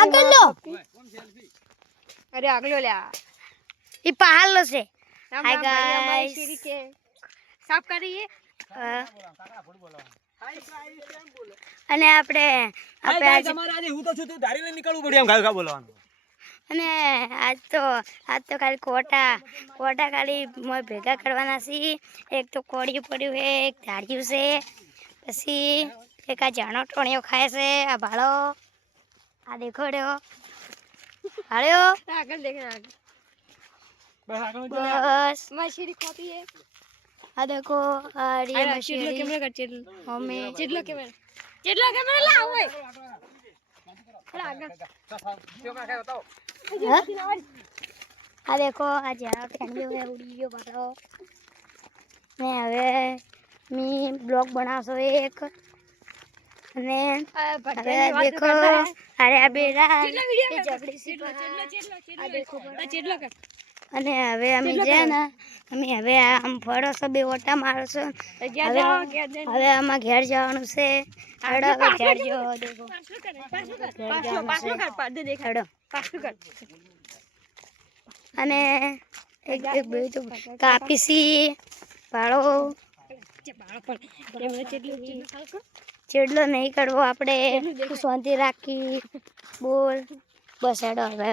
આગળ લો અરે આગળ લ્યા ઈ પહાડલો છે હાય ગાઈસ સાફ કરીએ અને આપણે તમારે આજે હું તો છું તું ધારી લઈને નીકળવું પડ્યું એમ ઘા બોલવાનું અને આજ તો ખાલી કોટા ખાલી મોય ભેગા કરવાના છે એક તો કોડિયું પડ્યું છે એક ધાર્યું છે પછી એક આ જાણો ટોણિયો ખાય છે આ ભાળો આ દેખોડ્યો હાળ્યો આગળ દેખ આગળ બસ આગળ બસ મશીરી ખોપી હે આ દેખો આ રી ચેટલો મશીન કેમેરા કર ચેટલો મમ્મી ચેટલો કેમેરા લાવ ઓય આગળ આ દેખો આ જાણો ટોણિયો છે ઉડી ગયો ભાળો ને હવે મી બ્લોગ બનાવશો એક અને હવે દેખો અરે આ બેરા એ જબડી સી આ દેખો ચેટલો કર અને હવે અમે છે ને અમે હવે આમ ફળો છો બે ઓટા મારશો હવે આમાં ઘેર જવાનું છે હડો હવે ઘેર જો દેખો પાછું કર પાડે દેખ હડો પાછું કર અને એક બે તો કાપીસી ભાળો ચેડલો નહીં કરવો આપણે શાંતિ રાખી બોલ બસ હેડો હવે